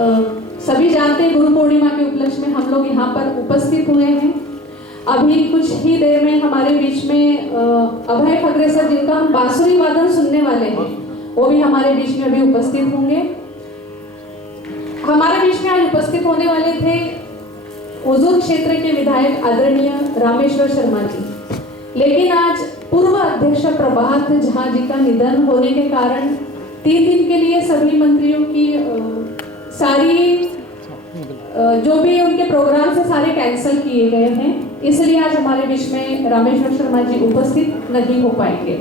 सभी जानते हैं गुरु पूर्णिमा के उपलक्ष्य में हम लोग यहाँ पर उपस्थित हुए हैं। अभी कुछ ही देर में हमारे बीच में अभय खगरे सर, जिनका हम बांसुरी वादन सुनने वाले हैं, वो भी हमारे बीच में अभी उपस्थित होंगे। हमारे बीच में आज उपस्थित होने वाले थे हुजूर क्षेत्र के विधायक आदरणीय रामेश्वर शर्मा जी, लेकिन आज पूर्व अध्यक्ष प्रभात झा जी का निधन होने के कारण 3 दिन के लिए सभी मंत्रियों की सारी जो भी उनके प्रोग्राम से सारे कैंसिल किए गए हैं, इसलिए आज हमारे बीच में रामेश्वर शर्मा जी उपस्थित नहीं हो पाएंगे।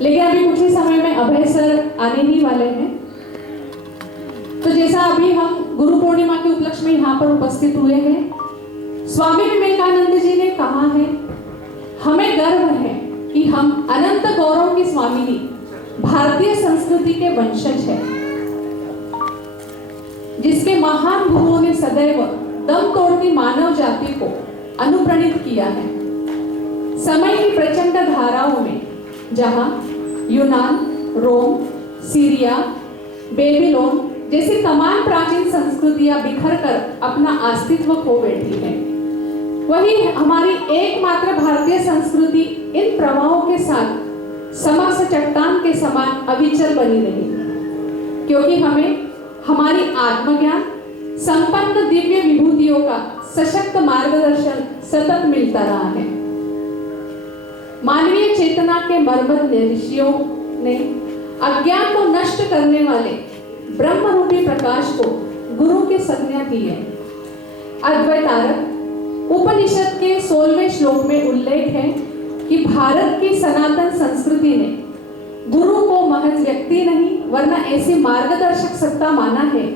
लेकिन अभी कुछ ही समय में अभय सर आने ही वाले हैं। तो जैसा अभी हम गुरु पूर्णिमा के उपलक्ष्य में यहाँ पर उपस्थित हुए हैं, स्वामी विवेकानंद जी ने कहा है, हमें गर्व है कि हम अनंत गौरव की स्वामिनी भारतीय संस्कृति के वंशज हैं, जिसके महान गुरुओं ने सदैव दम तोड़ती मानव जाति को अनुप्राणित किया है। समय की प्रचंड धाराओं में जहां यूनान, रोम, सीरिया, बेबीलोन जैसी तमाम प्राचीन संस्कृतियां बिखर कर अपना अस्तित्व खो बैठी है, वही हमारी एकमात्र भारतीय संस्कृति इन प्रवाहों के साथ समक्ष चट्टान के समान अविचल बनी रही, क्योंकि हमें हमारी आत्मज्ञान संपन्न दिव्य विभूतियों का सशक्त मार्गदर्शन सतत मिलता रहा है। मानवीय चेतना के मर्मज्ञ ऋषियों ने अज्ञान को नष्ट करने वाले ब्रह्म रूपी प्रकाश को गुरु की संज्ञा दी है। अद्वैतारक उपनिषद के 16वें श्लोक में उल्लेख है कि भारत की सनातन संस्कृति ने गुरु को महज व्यक्ति नहीं वरना ऐसी मार्गदर्शक सत्ता माना है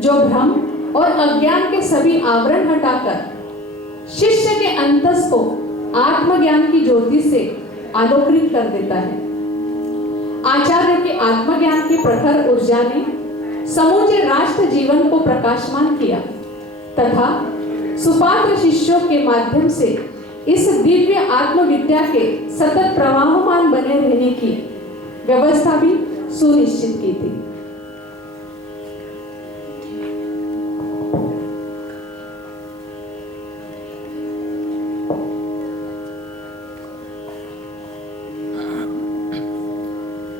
जो भ्रम और अज्ञान के सभी आवरण हटाकर शिष्य के अंतस को आत्मज्ञान की ज्योति से आलोकित कर देता है। आचार्य के आत्मज्ञान की प्रखर ऊर्जा ने समूचे राष्ट्र जीवन को प्रकाशमान किया तथा सुपात्र शिष्यों के माध्यम से इस दिव्य आत्मविद्या के सतत प्रवाहमान बने रहने की व्यवस्था भी सुनिश्चित की थी।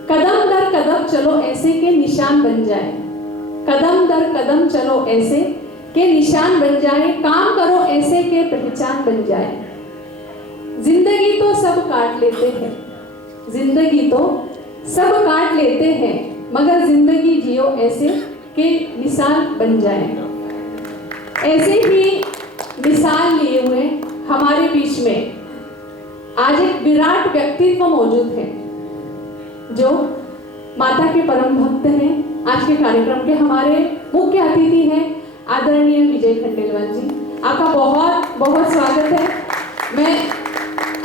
कदम दर कदम चलो ऐसे के निशान बन जाए, कदम दर कदम चलो ऐसे के निशान बन जाए, काम करो ऐसे के पहचान बन जाए। जिंदगी तो सब काट लेते हैं, जिंदगी तो सब काट लेते हैं, मगर जिंदगी जियो ऐसे के मिसाल बन जाए। ऐसे ही मिसाल लिए हुए हमारे बीच में आज एक विराट व्यक्तित्व मौजूद है, जो माता के परम भक्त हैं। आज के कार्यक्रम के हमारे मुख्य अतिथि हैं आदरणीय विजय खंडेलवाल जी। आपका बहुत बहुत स्वागत है। मैं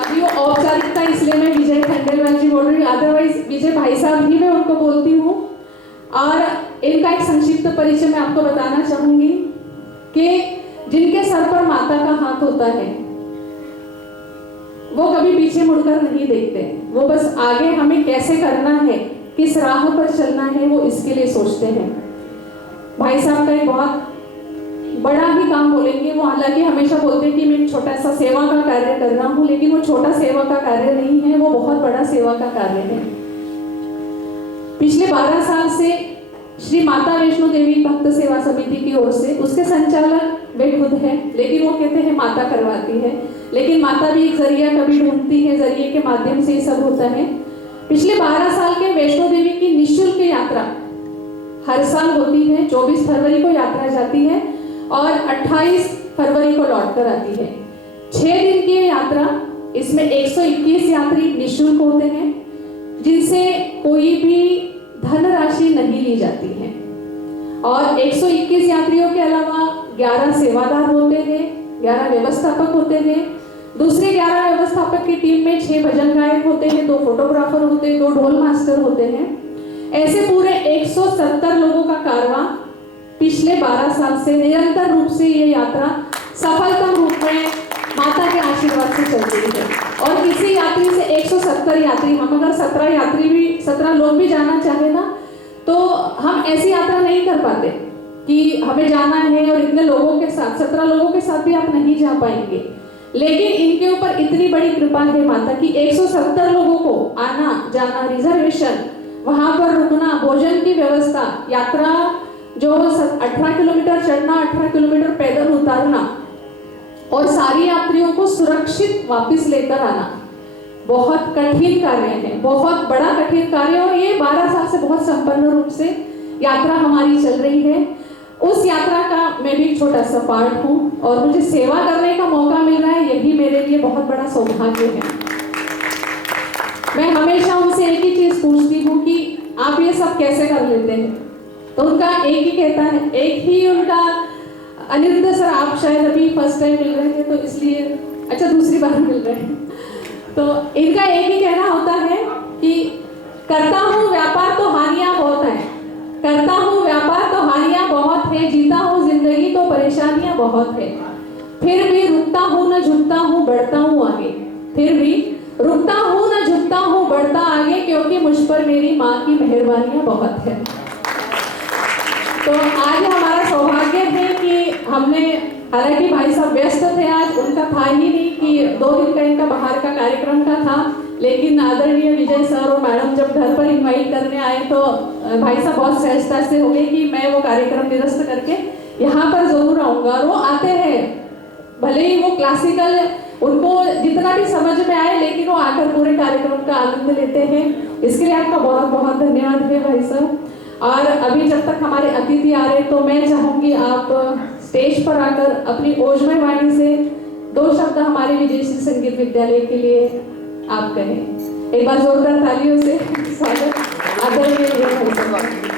अभी वो औपचारिकता इसलिए मैं विजय खंडेलवाल जी बोल रही हूँ, अदरवाइज विजय भाई साहब ही मैं उनको बोलती हूँ। और इनका एक संक्षिप्त परिचय मैं आपको बताना चाहूंगी कि जिनके सर पर माता का हाथ होता है वो कभी पीछे मुड़कर नहीं देखते, वो बस आगे हमें कैसे करना है, किस राह पर चलना है, वो इसके लिए सोचते हैं। भाई साहब का एक बहुत बड़ा ही काम बोलेंगे, वो हालांकि हमेशा बोलते हैं कि मैं छोटा सा सेवा का कार्य कर रहा हूँ, लेकिन वो छोटा सेवा का कार्य नहीं है, वो बहुत बड़ा सेवा का कार्य है। पिछले 12 साल से श्री माता वैष्णो देवी भक्त सेवा समिति की ओर से उसके संचालक वे खुद है, लेकिन वो कहते हैं माता करवाती है, लेकिन माता भी एक जरिया कभी ढूंढती है, जरिए के माध्यम से ये सब होता है। पिछले 12 साल के वैष्णो देवी की निःशुल्क यात्रा हर साल होती है। 24 फरवरी को यात्रा जाती है और 28 फरवरी को लौट कर आती है। 6 दिन की यात्रा, इसमें 121 यात्री निःशुल्क होते हैं, जिनसे कोई भी धनराशि नहीं ली जाती है। और 121 यात्रियों के अलावा 11 सेवादार होते हैं, 11 व्यवस्थापक होते हैं। दूसरे 11 व्यवस्थापक की टीम में 6 भजन गायक होते हैं, 2 फोटोग्राफर होते हैं, 2 ढोल मास्टर होते हैं। ऐसे पूरे 170 लोगों का कारवां पिछले 12 साल से निरंतर रूप से ये यात्रा सफलतम रूप में माता के आशीर्वाद से चल रही है। और किसी यात्री से 170 यात्री, हम अगर 17 लोग भी जाना चाहे ना, तो हम ऐसी यात्रा नहीं कर पाते। कि हमें जाना है और इतने लोगों के साथ, 17 लोगों के साथ भी आप नहीं जा पाएंगे, लेकिन इनके ऊपर इतनी बड़ी कृपा है माता की 170 लोगों को आना जाना, रिजर्वेशन, वहां पर रुकना, भोजन की व्यवस्था, यात्रा जो 18 किलोमीटर चढ़ना, 18 किलोमीटर पैदल उतारना और सारी यात्रियों को सुरक्षित वापस लेकर आना, बहुत कठिन कार्य है, बहुत बड़ा कठिन कार्य। और ये 12 साल से बहुत संपन्न रूप से यात्रा हमारी चल रही है। उस यात्रा का मैं भी छोटा सा पार्ट हूँ और मुझे सेवा करने का मौका मिल रहा है, यही मेरे लिए बहुत बड़ा सौभाग्य है। मैं हमेशा उनसे एक ही चीज पूछती हूँ कि आप ये सब कैसे कर लेते हैं, तो उनका एक ही कहता है, एक ही उनका, अनिरुद्ध सर आप शायद अभी फर्स्ट टाइम मिल रहे थे तो इसलिए, अच्छा दूसरी बार मिल रहे हैं, तो इनका एक ही कहना होता है कि करता हूँ व्यापार तो हानियां बहुत है, करता हूँ व्यापार तो हानियां बहुत है, जीता हूँ जिंदगी तो परेशानियां बहुत है, फिर भी रुकता हूँ न झुकता हूँ बढ़ता हूँ आगे, फिर भी रुकता हूँ न झुकता हूँ बढ़ता आगे, क्योंकि मुझ पर मेरी माँ की मेहरबानियां बहुत है। तो आज हमारा सौभाग्य है कि हमने, हालांकि भाई साहब व्यस्त थे आज, उनका था ही नहीं कि 2 दिन का इनका बाहर का कार्यक्रम का था, लेकिन आदरणीय विजय सर और मैडम जब घर पर इनवाइट करने आए तो भाई साहब बहुत सहजता से हो गए कि मैं वो कार्यक्रम निरस्त करके यहाँ पर जरूर आऊँगा। और वो आते हैं, भले ही वो क्लासिकल उनको जितना भी समझ में आए, लेकिन वो आकर पूरे कार्यक्रम का आनंद लेते हैं। इसके लिए आपका बहुत बहुत धन्यवाद है भाई साहब। और अभी जब तक हमारे अतिथि आ रहे तो मैं चाहूँगी आप स्टेज पर आकर अपनी ओजमय वाणी से 2 शब्द हमारे विदेशी संगीत विद्यालय के लिए आप कहें। एक बार जोरदार तालियों से स्वागत आदरणीय।